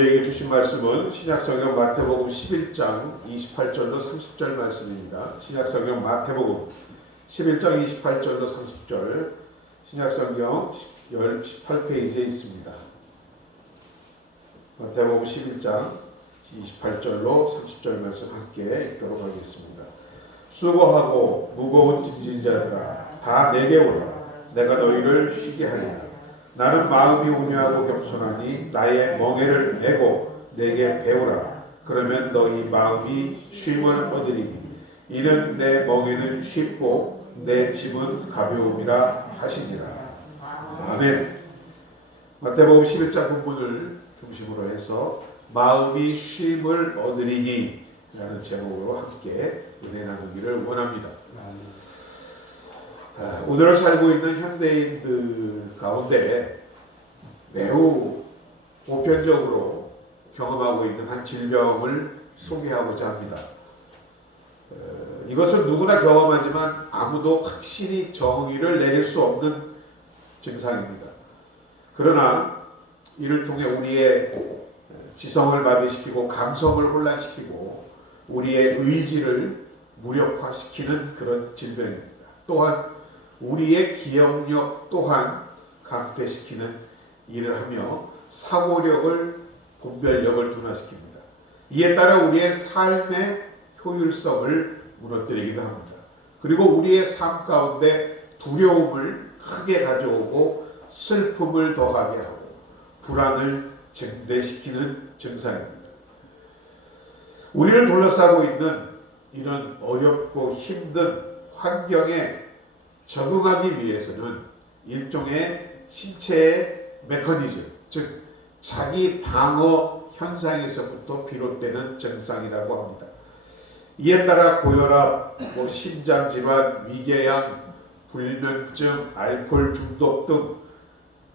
우리에게 주신 말씀은 신약성경 마태복음 11장 28절로 30절 말씀입니다. 신약성경 마태복음 11장 28절로 30절, 신약성경 18페이지에 있습니다. 마태복음 11장 28절로 30절 말씀 함께 읽도록 하겠습니다. 수고하고 무거운 짐진 자들아 다 내게 오라. 내가 너희를 쉬게 하리라. 나는 마음이 온유하고 겸손하니 나의 멍에를 메고 내게 배우라. 그러면 너희 마음이 쉼을 얻으리니 이는 내 멍에는 쉽고 내 짐은 가벼움이라 하시니라. 아멘. 마태복음 11장 본문을 중심으로 해서 마음이 쉼을 얻으리니 라는 제목으로 함께 은혜 나누기를 원합니다. 오늘을 살고 있는 현대인들 가운데 매우 보편적으로 경험하고 있는 한 질병을 소개하고자 합니다. 이것은 누구나 경험하지만 아무도 확실히 정의를 내릴 수 없는 증상입니다. 그러나 이를 통해 우리의 지성을 마비시키고 감성을 혼란시키고 우리의 의지를 무력화시키는 그런 질병입니다. 또한 우리의 기억력 또한 감퇴시키는 일을 하며 사고력을, 분별력을 둔화시킵니다. 이에 따라 우리의 삶의 효율성을 무너뜨리기도 합니다. 그리고 우리의 삶 가운데 두려움을 크게 가져오고 슬픔을 더하게 하고 불안을 증대시키는 증상입니다. 우리를 둘러싸고 있는 이런 어렵고 힘든 환경에 적응하기 위해서는 일종의 신체의 메커니즘, 즉 자기 방어 현상에서부터 비롯되는 증상이라고 합니다. 이에 따라 고혈압, 심장질환, 위궤양, 불면증, 알코올 중독 등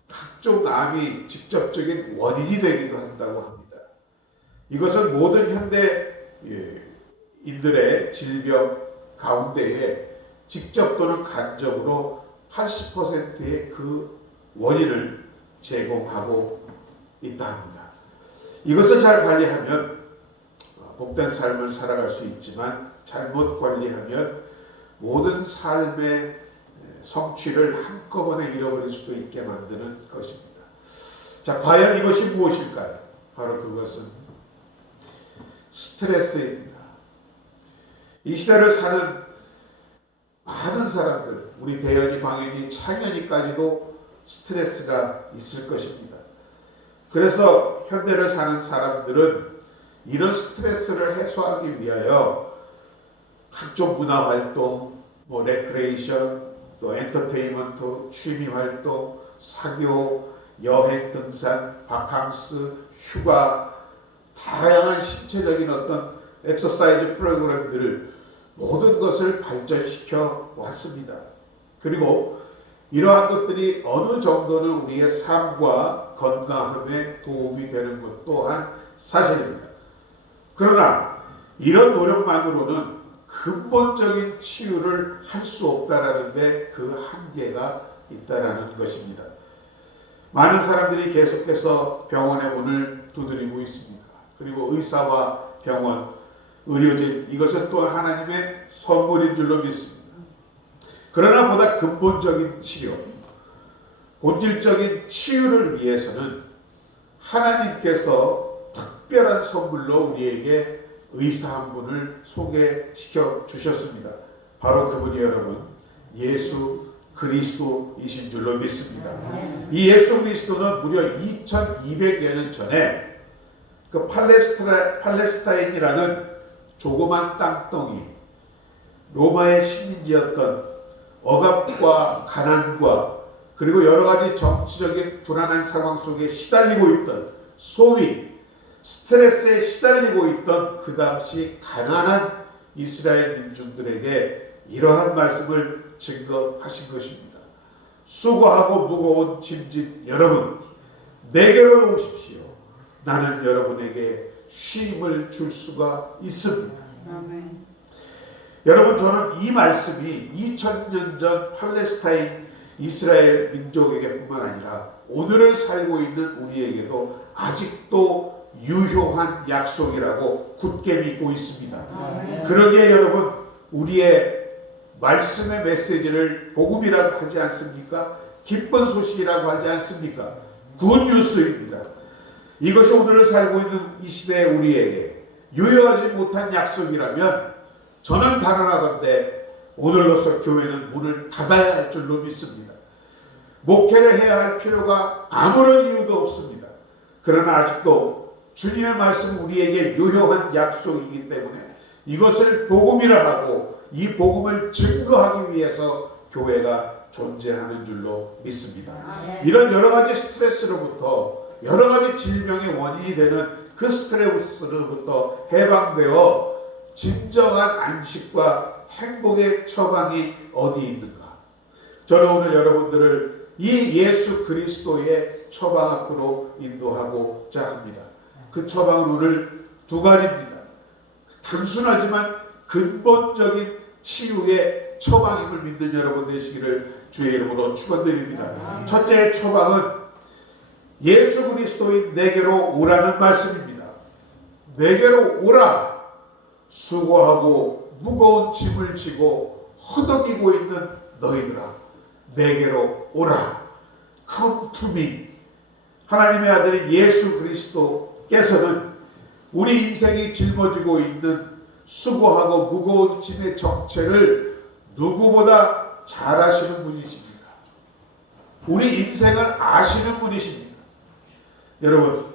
각종 암이 직접적인 원인이 되기도 한다고 합니다. 이것은 모든 현대인들의 질병 가운데에 직접 또는 간접으로 80%의 그 원인을 제공하고 있다 합니다. 이것을 잘 관리하면 복된 삶을 살아갈 수 있지만 잘못 관리하면 모든 삶의 성취를 한꺼번에 잃어버릴 수도 있게 만드는 것입니다. 자, 과연 이것이 무엇일까요? 바로 그것은 스트레스입니다. 이 시대를 사는 많은 사람들, 우리 대연이, 광연이, 창연이까지도 스트레스가 있을 것입니다. 그래서 현대를 사는 사람들은 이런 스트레스를 해소하기 위하여 각종 문화활동, 레크레이션, 또 엔터테인먼트, 취미활동, 사교, 여행, 등산, 바캉스, 휴가, 다양한 신체적인 어떤 엑서사이즈 프로그램들을 모든 것을 발전시켜 왔습니다. 그리고 이러한 것들이 어느 정도는 우리의 삶과 건강함에 도움이 되는 것 또한 사실입니다. 그러나 이런 노력만으로는 근본적인 치유를 할 수 없다라는 데 그 한계가 있다라는 것입니다. 많은 사람들이 계속해서 병원의 문을 두드리고 있습니다. 그리고 의사와 병원, 의료진, 이것은 또한 하나님의 선물인 줄로 믿습니다. 그러나 보다 근본적인 치료, 본질적인 치유를 위해서는 하나님께서 특별한 선물로 우리에게 의사 한 분을 소개시켜 주셨습니다. 바로 그분이 여러분 예수 그리스도이신 줄로 믿습니다. 이 예수 그리스도는 무려 2200여 년 전에 그 팔레스타인이라는 조그만 땅덩이, 로마의 식민지였던 억압과 가난과 그리고 여러 가지 정치적인 불안한 상황 속에 시달리고 있던, 소위 스트레스에 시달리고 있던 그 당시 가난한 이스라엘 민중들에게 이러한 말씀을 증거하신 것입니다. 수고하고 무거운 짐진 여러분, 내게로 오십시오. 나는 여러분에게 쉼을 줄 수가 있습니다. 아멘. 여러분, 저는 이 말씀이 2000년 전 팔레스타인 이스라엘 민족에게 뿐만 아니라 오늘을 살고 있는 우리에게도 아직도 유효한 약속이라고 굳게 믿고 있습니다. 그러기에 여러분, 우리의 말씀의 메시지를 복음이라고 하지 않습니까? 기쁜 소식이라고 하지 않습니까? 굿뉴스입니다. 이것이 오늘 살고 있는 이 시대의 우리에게 유효하지 못한 약속이라면 저는 단언하건대 오늘로서 교회는 문을 닫아야 할 줄로 믿습니다. 목회를 해야 할 필요가 아무런 이유도 없습니다. 그러나 아직도 주님의 말씀은 우리에게 유효한 약속이기 때문에 이것을 복음이라 하고 이 복음을 증거하기 위해서 교회가 존재하는 줄로 믿습니다. 이런 여러 가지 스트레스로부터, 여러 가지 질병의 원인이 되는 그 스트레스로부터 해방되어 진정한 안식과 행복의 처방이 어디 있는가? 저는 오늘 여러분들을 이 예수 그리스도의 처방 앞으로 인도하고자 합니다. 그 처방은 오늘 두 가지입니다. 단순하지만 근본적인 치유의 처방임을 믿는 여러분 되시기를 주의 이름으로 축원드립니다. 첫째 처방은 예수 그리스도인 내게로 오라는 말씀입니다. 내게로 오라. 수고하고 무거운 짐을 지고 허덕이고 있는 너희들아, 내게로 오라. Come to me. 하나님의 아들 예수 그리스도께서는 우리 인생이 짊어지고 있는 수고하고 무거운 짐의 정체를 누구보다 잘 아시는 분이십니다. 우리 인생을 아시는 분이십니다. 여러분,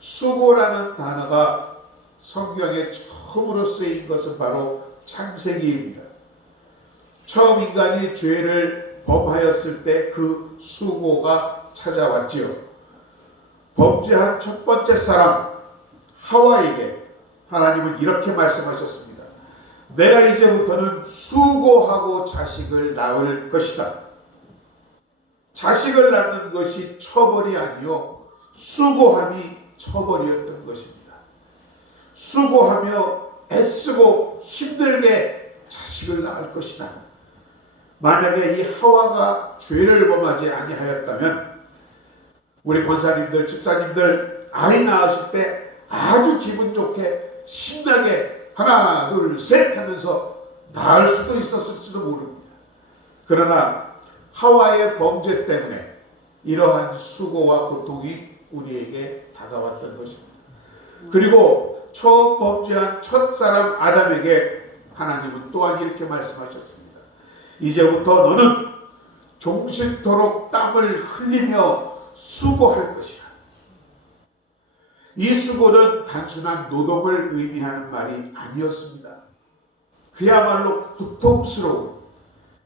수고라는 단어가 성경에 처음으로 쓰인 것은 바로 창세기입니다. 처음 인간이 죄를 범하였을 때 그 수고가 찾아왔지요. 범죄한 첫 번째 사람 하와에게 하나님은 이렇게 말씀하셨습니다. 내가 이제부터는 수고하고 자식을 낳을 것이다. 자식을 낳는 것이 처벌이 아니요 수고함이 처벌이었던 것입니다. 수고하며 애쓰고 힘들게 자식을 낳을 것이다. 만약에 이 하와가 죄를 범하지 아니하였다면 우리 권사님들, 집사님들 아이 낳으실 때 아주 기분 좋게 신나게 하나 둘 셋 하면서 낳을 수도 있었을지도 모릅니다. 그러나 하와의 범죄 때문에 이러한 수고와 고통이 우리에게 다가왔던 것입니다. 그리고 처음 범죄한 첫사람 아담에게 하나님은 또한 이렇게 말씀하셨습니다. 이제부터 너는 종신토록 땀을 흘리며 수고할 것이야. 이 수고는 단순한 노동을 의미하는 말이 아니었습니다. 그야말로 고통스러운,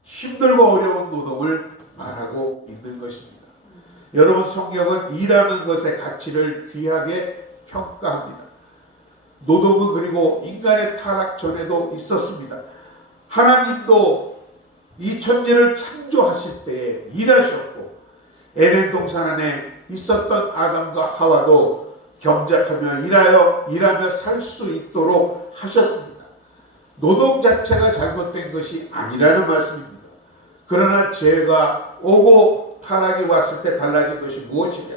힘들고 어려운 노동을 말하고 있는 것입니다. 여러분, 성경은 일하는 것의 가치를 귀하게 평가합니다. 노동은 그리고 인간의 타락 전에도 있었습니다. 하나님도 이 천지를 창조하실 때에 일하셨고 에덴 동산 안에 있었던 아담과 하와도 경작하며 일하며 살 수 있도록 하셨습니다. 노동 자체가 잘못된 것이 아니라는 말씀입니다. 그러나 죄가 오고 타락이 왔을 때 달라진 것이 무엇이냐?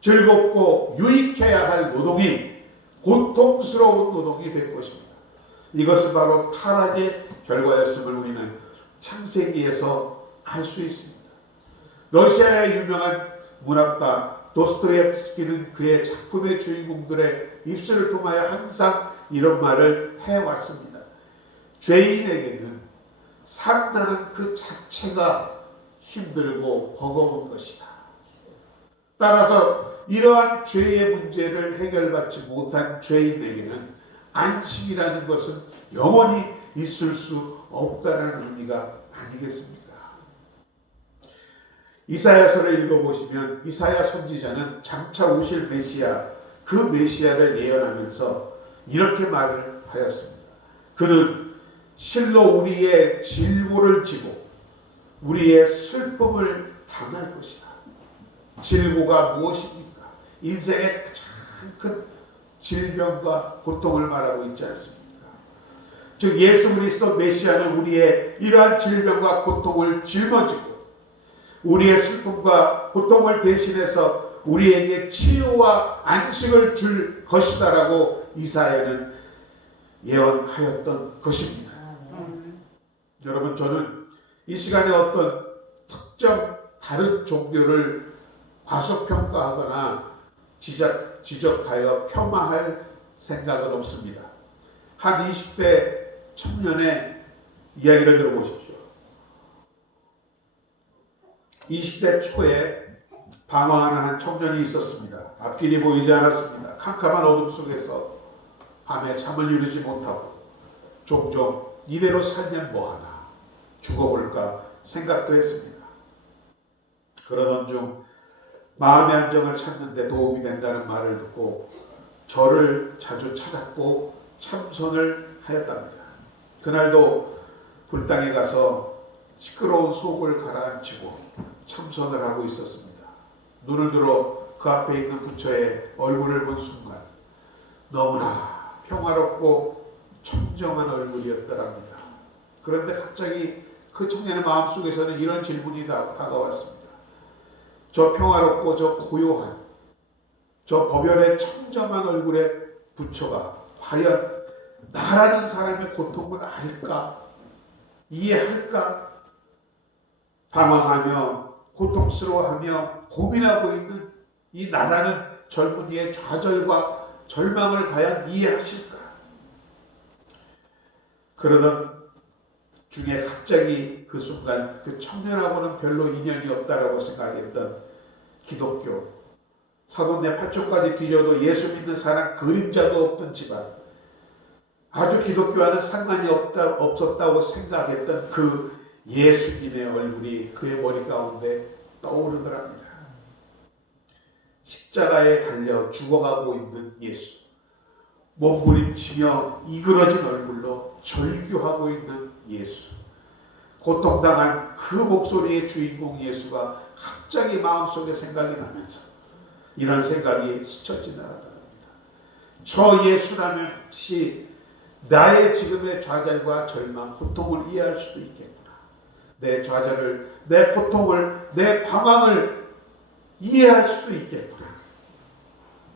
즐겁고 유익해야 할 노동이 고통스러운 노동이 될 것입니다. 이것은 바로 타락의 결과였음을 우리는 창세기에서 알 수 있습니다. 러시아의 유명한 문학가 도스토옙스키는 그의 작품의 주인공들의 입술을 통하여 항상 이런 말을 해왔습니다. 죄인에게는 산다는 그 자체가 힘들고 버거운 것이다. 따라서 이러한 죄의 문제를 해결받지 못한 죄인에게는 안식이라는 것은 영원히 있을 수 없다는 의미가 아니겠습니까? 이사야서를 읽어보시면 이사야 선지자는 장차 오실 메시아, 그 메시아를 예언하면서 이렇게 말을 하였습니다. 그는 실로 우리의 질고를 지고 우리의 슬픔을 당할 것이다. 질고가 무엇입니까? 인생의 가장 큰 질병과 고통을 말하고 있지 않습니까? 즉 예수 그리스도 메시아는 우리의 이러한 질병과 고통을 짊어지고 우리의 슬픔과 고통을 대신해서 우리에게 치유와 안식을 줄 것이다라고 이사야는 예언하였던 것입니다. 여러분, 저는 이 시간에 어떤 특정 다른 종교를 과소평가하거나 지적하여 폄하할 생각은 없습니다. 한 20대 청년의 이야기를 들어보십시오. 20대 초에 방황하는 한 청년이 있었습니다. 앞길이 보이지 않았습니다. 캄캄한 어둠 속에서 밤에 잠을 이루지 못하고 종종 이대로 살면 뭐하나 죽어볼까 생각도 했습니다. 그러던 중 마음의 안정을 찾는 데 도움이 된다는 말을 듣고 절을 자주 찾았고 참선을 하였답니다. 그날도 불당에 가서 시끄러운 속을 가라앉히고 참선을 하고 있었습니다. 눈을 들어 그 앞에 있는 부처의 얼굴을 본 순간 너무나 평화롭고 청정한 얼굴이었더랍니다. 그런데 갑자기 그 청년의 마음속에서는 이런 질문이 다가왔습니다. 저 평화롭고 저 고요한 저 법연의 청정한 얼굴의 부처가 과연 나라는 사람의 고통을 알까? 이해할까? 방황하며 고통스러워하며 고민하고 있는 이 나라는 젊은이의 좌절과 절망을 과연 이해하실까? 그러던 중에 갑자기 그 순간 그 청년하고는 별로 인연이 없다라고 생각했던 기독교, 사돈네 8촌까지 뒤져도 예수 믿는 사람 그림자도 없던 집안, 아주 기독교와는 상관이 없었다고 생각했던 그 예수님의 얼굴이 그의 머리 가운데 떠오르더랍니다. 십자가에 달려 죽어가고 있는 예수, 몸부림치며 이그러진 얼굴로 절규하고 있는 예수, 고통당한 그 목소리의 주인공 예수가 갑자기 마음속에 생각이 나면서 이런 생각이 스쳐 지나가더랍니다. 저 예수라면 혹시 나의 지금의 좌절과 절망, 고통을 이해할 수도 있겠구나. 내 좌절을, 내 고통을, 내 방황을 이해할 수도 있겠구나.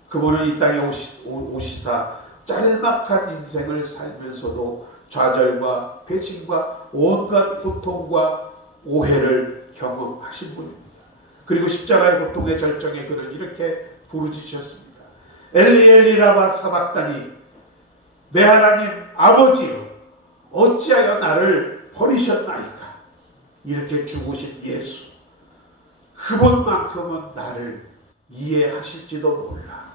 그분은 이 땅에 오시사 짤막한 인생을 살면서도 좌절과 배신과 온갖 고통과 오해를 경험하신 분입니다. 그리고 십자가의 고통의 절정에 그는 이렇게 부르짖으셨습니다. 엘리 엘리 라마 사박다니, 내 하나님 아버지여 어찌하여 나를 버리셨나이까. 이렇게 죽으신 예수, 그분만큼은 나를 이해하실지도 몰라.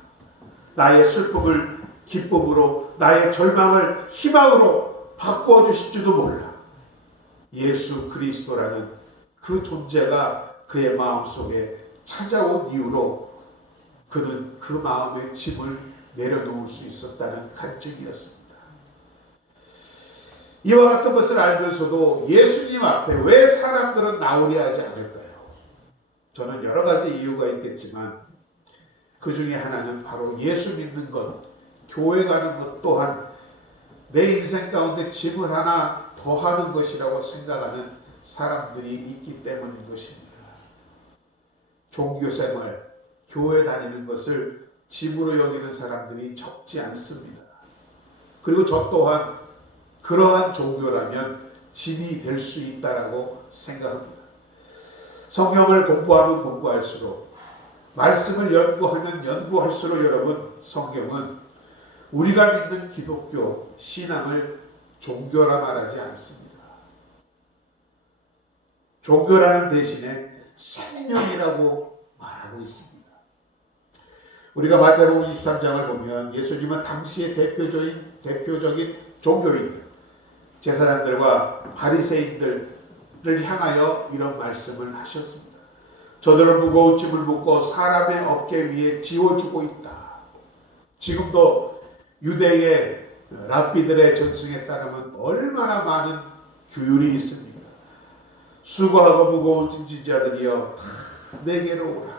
나의 슬픔을 기쁨으로, 나의 절망을 희망으로 바꾸어 주실지도 몰라. 예수 그리스도라는 그 존재가 그의 마음속에 찾아온 이유로 그는 그 마음의 짐을 내려놓을 수 있었다는 간증이었습니다. 이와 같은 것을 알면서도 예수님 앞에 왜 사람들은 나오려 하지 않을까요? 저는 여러 가지 이유가 있겠지만 그 중에 하나는 바로 예수 믿는 것, 교회 가는 것 또한 내 인생 가운데 짐을 하나 더하는 것이라고 생각하는 사람들이 있기 때문인 것입니다. 종교생활, 교회 다니는 것을 짐으로 여기는 사람들이 적지 않습니다. 그리고 저 또한 그러한 종교라면 짐이 될 수 있다라고 생각합니다. 성경을 공부하면 공부할수록, 말씀을 연구하면 연구할수록 여러분, 성경은 우리가 믿는 기독교 신앙을 종교라 말하지 않습니다. 종교라는 대신에 생명이라고 말하고 있습니다. 우리가 마태복음 23장을 보면 예수님은 당시의 대표적인 종교인들, 제사장들과 바리새인들을 향하여 이런 말씀을 하셨습니다. 저들은 무거운 짐을 묶고 사람의 어깨 위에 지워주고 있다. 지금도 유대의 랍비들의 전승에 따르면 얼마나 많은 규율이 있습니다. 수고하고 무거운 짐진 자들이여 내게로 오라.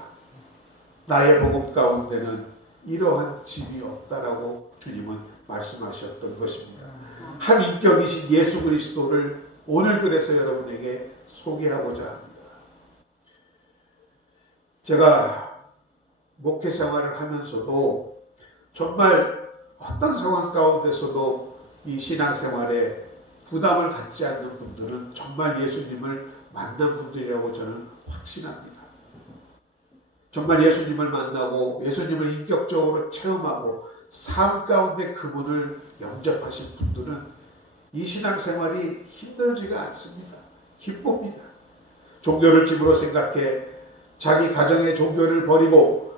나의 복음 가운데는 이러한 짐이 없다라고 주님은 말씀하셨던 것입니다. 한 인격이신 예수 그리스도를 오늘 그래서 여러분에게 소개하고자 합니다. 제가 목회 생활을 하면서도 정말 어떤 상황 가운데서도 이 신앙생활에 부담을 갖지 않는 분들은 정말 예수님을 만난 분들이라고 저는 확신합니다. 정말 예수님을 만나고 예수님을 인격적으로 체험하고 삶 가운데 그분을 영접하신 분들은 이 신앙생활이 힘들지가 않습니다. 기쁩니다. 종교를 집으로 생각해 자기 가정의 종교를 버리고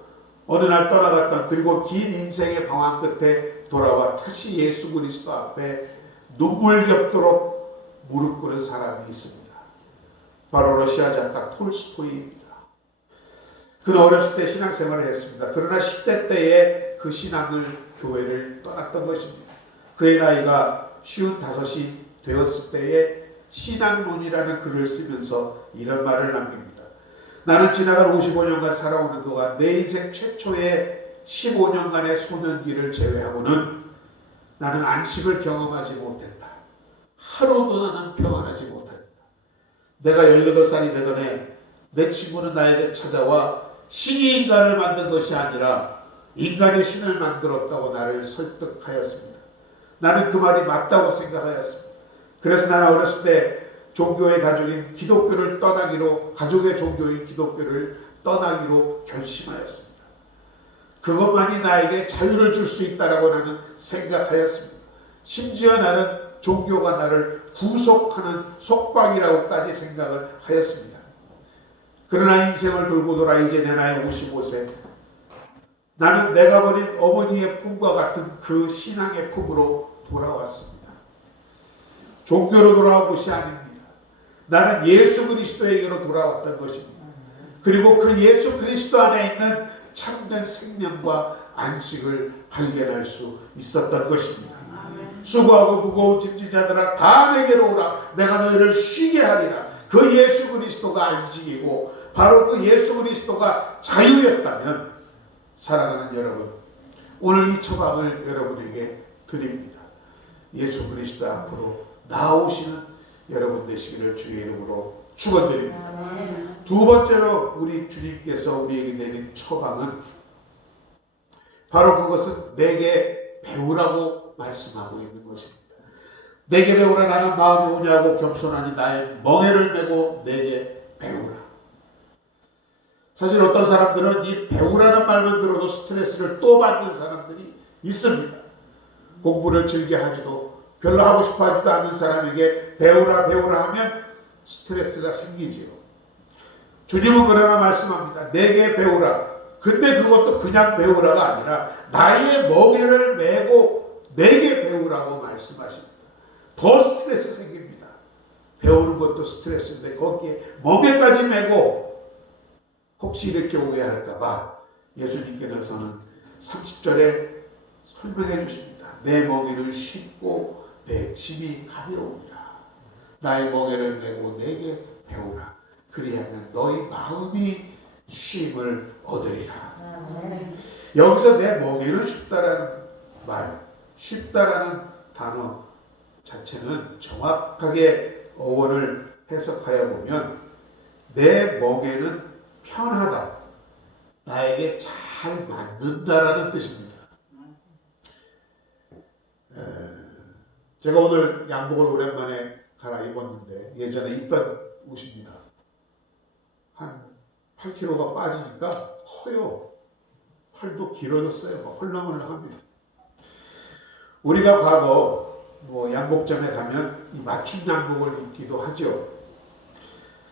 어느 날 떠나갔던, 그리고 긴 인생의 방황 끝에 돌아와 다시 예수 그리스도 앞에 눈물겹도록 무릎 꿇은 사람이 있습니다. 바로 러시아 작가 톨스토이입니다. 그는 어렸을 때 신앙생활을 했습니다. 그러나 10대 때에 그 신앙을, 교회를 떠났던 것입니다. 그의 나이가 55이 되었을 때에 신앙론이라는 글을 쓰면서 이런 말을 남깁니다. 나는 지나간 55년간 살아오는 동안 내 인생 최초의 15년간의 소년기를 제외하고는 나는 안식을 경험하지 못했다. 하루도 나는 평안하지 못했다. 내가 18살이 되던 해 내 친구는 나에게 찾아와 신이 인간을 만든 것이 아니라 인간이 신을 만들었다고 나를 설득하였습니다. 나는 그 말이 맞다고 생각하였습니다. 그래서 나는 어렸을 때 종교의 가족인 기독교를 떠나기로, 가족의 종교인 기독교를 떠나기로 결심하였습니다. 그것만이 나에게 자유를 줄 수 있다라고 나는 생각하였습니다. 심지어 나는 종교가 나를 구속하는 속박이라고까지 생각을 하였습니다. 그러나 인생을 돌고 돌아 이제 내 나이 55세, 나는 내가 버린 어머니의 품과 같은 그 신앙의 품으로 돌아왔습니다. 종교로 돌아온 것이 아닙니다. 나는 예수 그리스도에게로 돌아왔던 것입니다. 그리고 그 예수 그리스도 안에 있는 참된 생명과 안식을 발견할 수 있었던 것입니다. 수고하고 무거운 짐진 자들아 다 내게로 오라. 내가 너희를 쉬게 하리라. 그 예수 그리스도가 안식이고 바로 그 예수 그리스도가 자유였다면, 사랑하는 여러분, 오늘 이 처방을 여러분에게 드립니다. 예수 그리스도 앞으로 나오시는 여러분 되시기를 주의 이름으로 축원드립니다. 두 번째로 우리 주님께서 우리에게 내린 처방은 바로 그것은 내게 배우라고 말씀하고 있는 것입니다. 내게 배우라. 나는 마음이 온유하고 겸손하니 나의 멍에를 메고 내게 배우라. 사실 어떤 사람들은 이 배우라는 말만 들어도 스트레스를 또 받는 사람들이 있습니다. 공부를 즐겨 하지도 별로 하고 싶어 하지도 않는 사람에게 배우라 배우라 하면 스트레스가 생기지요. 주님은 그러나 말씀합니다. 내게 배우라. 근데 그것도 그냥 배우라가 아니라 나의 멍에를 메고 내게 배우라고 말씀하십니다. 더 스트레스 생깁니다. 배우는 것도 스트레스인데 거기에 멍에까지 메고, 혹시 이렇게 오해할까봐 예수님께서는 30절에 설명해 주십니다. 내 멍에를 싣고 내 짐이 가벼우니라. 나의 멍에를 메고 내게 배우라. 그리하면 너희 마음이 쉼을 얻으리라. 여기서 내 멍에는 쉽다라는 말, 쉽다라는 단어 자체는 정확하게 어원을 해석하여 보면 내 멍에는 편하다, 나에게 잘 맞는다라는 뜻입니다. 제가 오늘 양복을 오랜만에 갈아입었는데 예전에 입던 옷입니다. 한 8kg가 빠지니까 커요. 팔도 길어졌어요. 헐렁헐렁합니다. 우리가 과거 양복점에 가면 이 맞춤 양복을 입기도 하죠.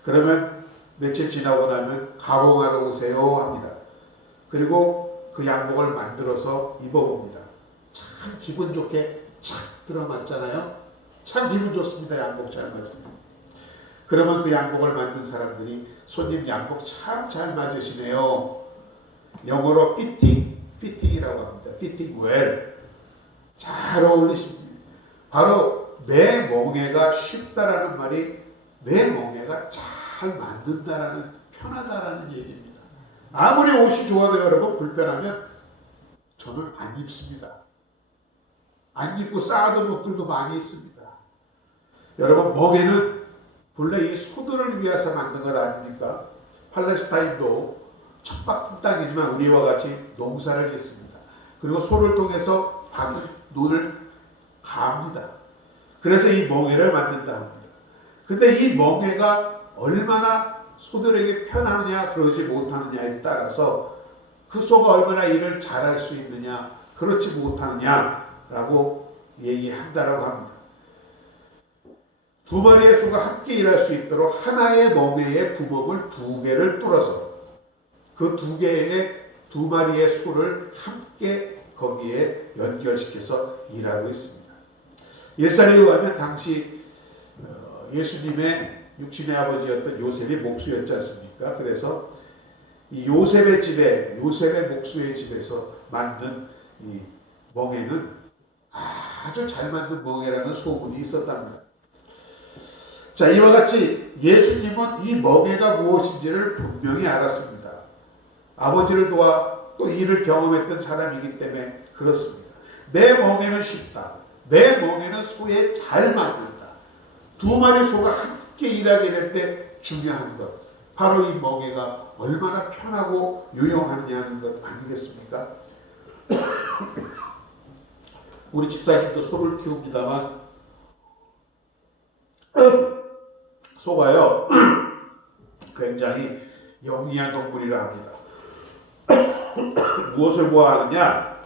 그러면 며칠 지나고 나면 가공하러 오세요 합니다. 그리고 그 양복을 만들어서 입어봅니다. 참 기분 좋게 착 들어맞잖아요. 참 기분 좋습니다. 양복 잘 맞으면. 그러면 그 양복을 만든 사람들이 손님 양복 참 잘 맞으시네요. 영어로 피팅이라고 합니다. 피팅 웰. 잘 어울리십니다. 바로 내 멍에가 쉽다라는 말이 내 멍에가 잘 만든다라는, 편하다라는 얘기입니다. 아무리 옷이 좋아도 여러분 불편하면 저는 안 입습니다. 안 입고 쌓아둔 옷들도 많이 있습니다. 여러분 멍에는 본래 이 소들을 위해서 만든 것 아닙니까? 팔레스타인도 척박한 땅이지만 우리와 같이 농사를 짓습니다. 그리고 소를 통해서 논을 갑니다. 그래서 이 멍에를 만든다 합니다. 근데 이 멍에가 얼마나 소들에게 편하느냐 그러지 못하느냐에 따라서 그 소가 얼마나 일을 잘할 수 있느냐 그렇지 못하느냐라고 얘기한다라고 합니다. 두 마리의 소가 함께 일할 수 있도록 하나의 멍에의 구멍을 2개를 뚫어서 그 2 마리의 소를 함께 거기에 연결시켜서 일하고 있습니다. 일살에 의하면 당시 예수님의 육신의 아버지였던 요셉이 목수였지 않습니까? 그래서 이 요셉의 집에, 요셉의 목수의 집에서 만든 이 멍에는 아주 잘 만든 멍에라는 소문이 있었답니다. 자, 이와 같이 예수님은 이 멍에가 무엇인지를 분명히 알았습니다. 아버지를 도와 또 이를 경험했던 사람이기 때문에 그렇습니다. 내 멍에는 쉽다. 내 멍에는 소에 잘 맞는다. 2 마리 소가 함께 일하게 될 때 중요한 것, 바로 이 멍에가 얼마나 편하고 유용하느냐는 것 아니겠습니까? 우리 집사님도 소를 키웁니다만 소가요 굉장히 영리한 동물이라 합니다. 무엇을 보아하느냐?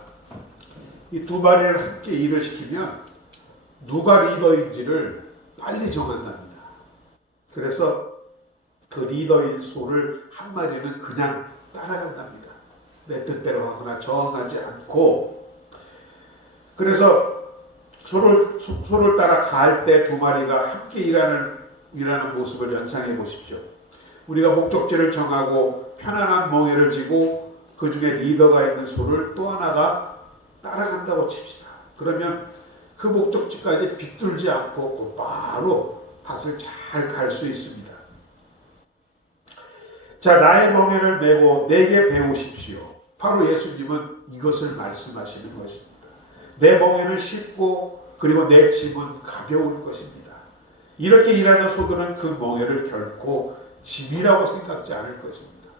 이 2 마리를 함께 일을 시키면 누가 리더인지를 빨리 정한답니다. 그래서 그 리더인 소를 1 마리는 그냥 따라간답니다. 내 뜻대로 하거나 정하지 않고. 그래서 소를 따라 갈 때 2 마리가 함께 일하는 모습을 연상해 보십시오. 우리가 목적지를 정하고 편안한 멍에를 지고 그 중에 리더가 있는 소를 또 하나가 따라간다고 칩시다. 그러면 그 목적지까지 빗돌지 않고 곧바로 밭을 잘 갈 수 있습니다. 자, 나의 멍에를 메고 내게 배우십시오. 바로 예수님은 이것을 말씀하시는 것입니다. 내 멍에는 쉽고 그리고 내 짐은 가벼울 것입니다. 이렇게 일하는 소들은 그 멍에를 결코 짐이라고 생각지 않을 것입니다.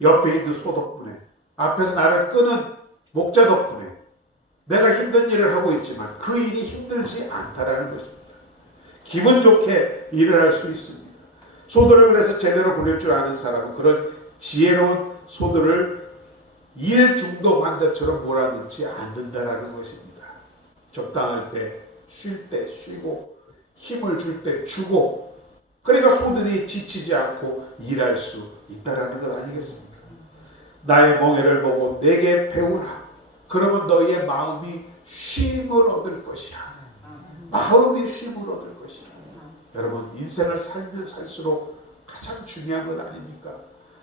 옆에 있는 소 덕분에, 앞에서 나를 끄는 목자 덕분에 내가 힘든 일을 하고 있지만 그 일이 힘들지 않다라는 것입니다. 기분 좋게 일을 할 수 있습니다. 소들을 그래서 제대로 부릴 줄 아는 사람은 그런 지혜로운 소들을 일 중독 환자처럼 몰아넣지 않는다라는 것입니다. 적당할 때, 쉴 때 쉬고 힘을 줄 때 주고, 그러니까 소들이 지치지 않고 일할 수 있다라는 것 아니겠습니까? 나의 멍에를 보고 내게 배우라. 그러면 너희의 마음이 쉼을 얻을 것이야. 마음이 쉼을 얻을 것이야. 여러분, 인생을 살면 살수록 가장 중요한 것 아닙니까?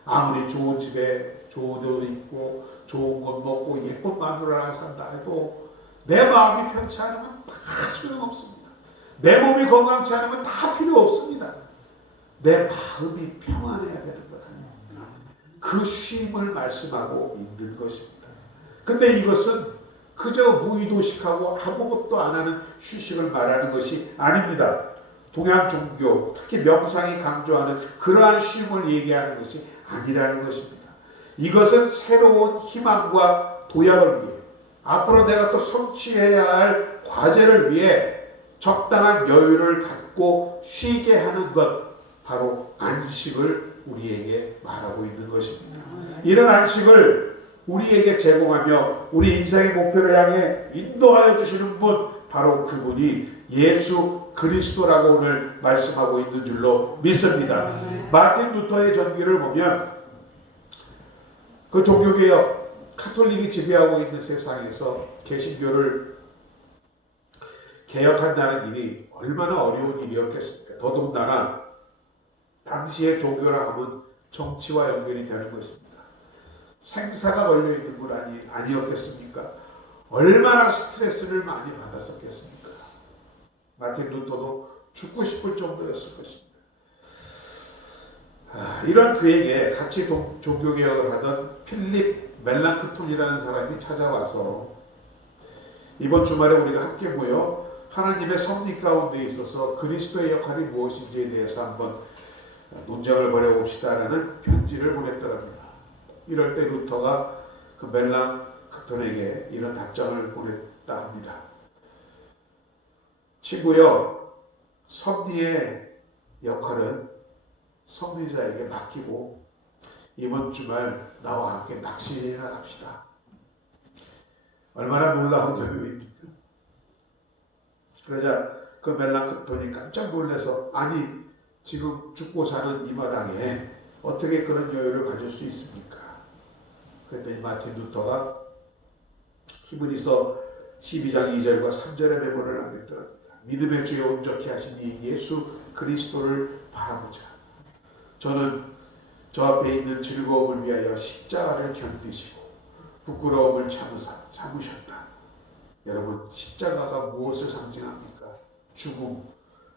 아무리 좋은 집에 좋은 옷 입고 좋은 것 먹고 예쁜 마누라를 산다 해도 내 마음이 편치 않으면 다 소용없습니다. 내 몸이 건강치 않으면 다 필요 없습니다. 내 마음이 평안해야 되는 것 아닙니까? 그 쉼을 말씀하고 있는 것입니다. 근데 이것은 그저 무의도식하고 아무것도 안 하는 휴식을 말하는 것이 아닙니다. 동양 종교, 특히 명상이 강조하는 그러한 쉼을 얘기하는 것이 아니라는 것입니다. 이것은 새로운 희망과 도약을 위해, 앞으로 내가 또 성취해야 할 과제를 위해 적당한 여유를 갖고 쉬게 하는 것, 바로 안식을 우리에게 말하고 있는 것입니다. 이런 안식을 우리에게 제공하며 우리 인생의 목표를 향해 인도하여 주시는 분, 바로 그분이 예수 그리스도라고 오늘 말씀하고 있는 줄로 믿습니다. 마틴 루터의 전기를 보면 그 종교개혁, 카톨릭이 지배하고 있는 세상에서 개신교를 개혁한다는 일이 얼마나 어려운 일이었겠습니까? 더군다나 당시의 종교라 하면 정치와 연결이 되는 것입니다. 생사가 걸려있는 분 아니었겠습니까? 얼마나 스트레스를 많이 받았었겠습니까? 마틴 루터도 죽고 싶을 정도였을 것입니다. 이런 그에게 같이 종교개혁을 하던 필립 멜랑크톤이라는 사람이 찾아와서 이번 주말에 우리가 함께 모여 하나님의 섭리 가운데 있어서 그리스도의 역할이 무엇인지에 대해서 한번 논쟁을 벌여봅시다라는 편지를 보냈더랍니다. 이럴 때 루터가 그 멜랑크톤에게 이런 답장을 보냈다 합니다. 친구여, 섭리의 역할은 섭리자에게 맡기고 이번 주말 나와 함께 낚시나 갑시다. 얼마나 놀라운 여유입니까? 그러자 그 멜랑크톤이 깜짝 놀라서 아니 지금 죽고 사는 이 마당에 어떻게 그런 여유를 가질 수 있습니까? 그랬더니 마틴 루터가 히브리서 12장 2절과 3절의 메모를 남겼더랍니다. 믿음의 주에 온전케 하신 이 예수 그리스도를 바라보자. 저는 저 앞에 있는 즐거움을 위하여 십자가를 견디시고 부끄러움을 참으셨다. 여러분, 십자가가 무엇을 상징합니까? 죽음.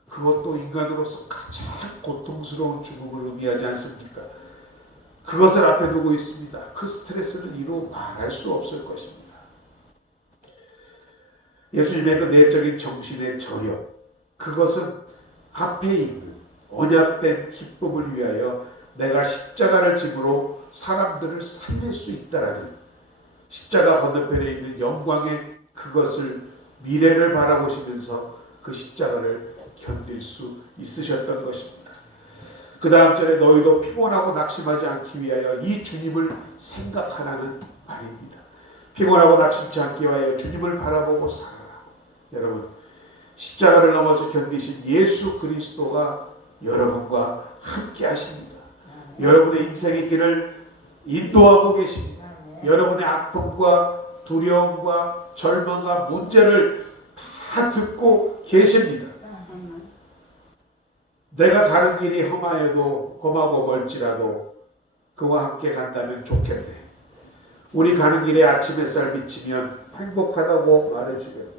그것도 인간으로서 가장 고통스러운 죽음을 의미하지 않습니까? 그것을 앞에 두고 있습니다. 그 스트레스는 이루 말할 수 없을 것입니다. 예수님의 그 내적인 정신의 저력, 그것은 앞에 있는 언약된 기쁨을 위하여 내가 십자가를 짐으로 사람들을 살릴 수 있다라는 십자가 건너편에 있는 영광의 그것을 미래를 바라보시면서 그 십자가를 견딜 수 있으셨던 것입니다. 그 다음 절에 너희도 피곤하고 낙심하지 않기 위하여 이 주님을 생각하라는 말입니다. 피곤하고 낙심치 않기 위하여 주님을 바라보고 살아라. 여러분, 십자가를 넘어서 견디신 예수 그리스도가 여러분과 함께 하십니다. 여러분의 인생의 길을 인도하고 계십니다. 여러분의 아픔과 두려움과 절망과 문제를 다 듣고 계십니다. 내가 가는 길이 험하고 멀지라도 그와 함께 간다면 좋겠네. 우리 가는 길에 아침 햇살 비치면 행복하다고 말해주면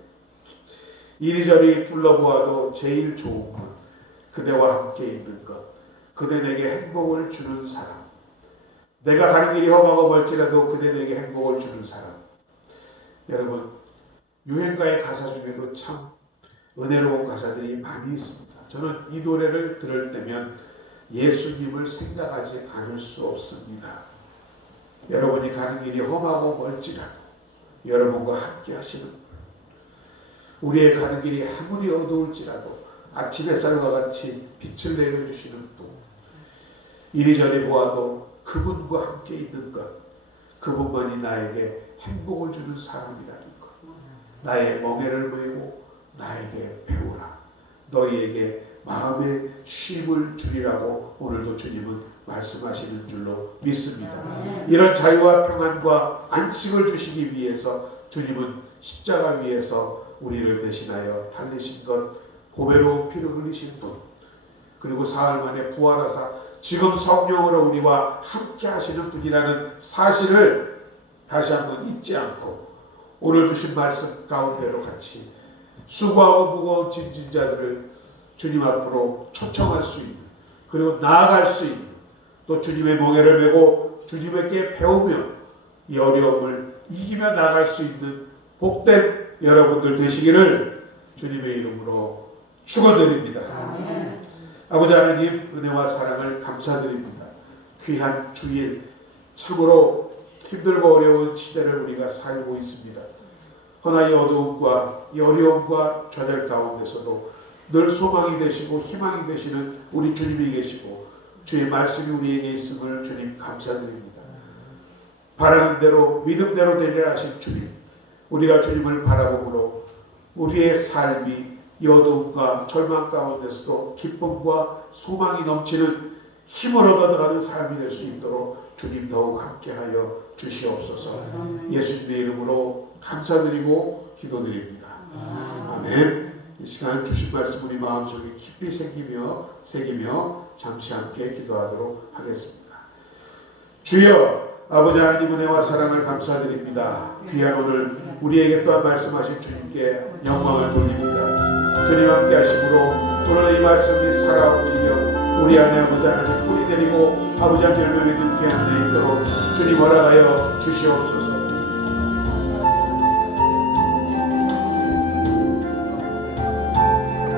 이리저리 둘러보아도 제일 좋은 것, 그대와 함께 있는 것, 그대 내게 행복을 주는 사람. 내가 가는 길이 험하고 멀지라도 그대 내게 행복을 주는 사람. 여러분, 유행가의 가사 중에도 참 은혜로운 가사들이 많이 있습니다. 저는 이 노래를 들을 때면 예수님을 생각하지 않을 수 없습니다. 여러분이 가는 길이 험하고 멀지라도 여러분과 함께 하시는 분, 우리의 가는 길이 아무리 어두울지라도 아침 햇살과 같이 빛을 내려주시는 분, 이리저리 보아도 그분과 함께 있는 것, 그분만이 나에게 행복을 주는 사람이라는 것. 나의 멍에를 메고 나에게 배우라. 너희에게 마음의 쉼을 주리라고 오늘도 주님은 말씀하시는 줄로 믿습니다. 이런 자유와 평안과 안식을 주시기 위해서 주님은 십자가 위에서 우리를 대신하여 달리신 것, 보배로운 피를 흘리신 분, 그리고 사흘 만에 부활하사 지금 성령으로 우리와 함께 하시는 분이라는 사실을 다시 한번 잊지 않고 오늘 주신 말씀 가운데로 같이 수고하고 무거운 짐진 자들을 주님 앞으로 초청할 수 있는, 그리고 나아갈 수 있는, 또 주님의 멍에를 메고 주님에게 배우며 이 어려움을 이기며 나아갈 수 있는 복된 여러분들 되시기를 주님의 이름으로 축원드립니다. 아버지 하나님, 은혜와 사랑을 감사드립니다. 귀한 주일, 참으로 힘들고 어려운 시대를 우리가 살고 있습니다. 허나 이 어두움과 이 어려움과 좌절 가운데서도 늘 소망이 되시고 희망이 되시는 우리 주님이 계시고 주의 말씀이 우리에게 있음을 주님 감사드립니다. 바라는 대로 믿음대로 되리라 하신 주님, 우리가 주님을 바라보므로 우리의 삶이 이 어두움과 절망 가운데서도 기쁨과 소망이 넘치는 힘을 얻어가는 삶이 될 수 있도록 주님 더욱 함께하여 주시옵소서. 예수님의 이름으로 감사드리고 기도드립니다. 아멘. 이 시간 주신 말씀 우리 마음속에 깊이 새기며 잠시 함께 기도하도록 하겠습니다. 주여, 아버지 하나님 은혜와 사랑을 감사드립니다. 귀한 오늘 우리에게 또한 말씀하신 주님께 영광을 돌립니다. 주님 함께 하심으로 오늘 이 말씀이 살아오지며 우리 안에 아버지 하나님 뿌리 내리고 아버지 하나님 열매 맺는 귀한 데 있도록 주님 허락하여 주시옵소서.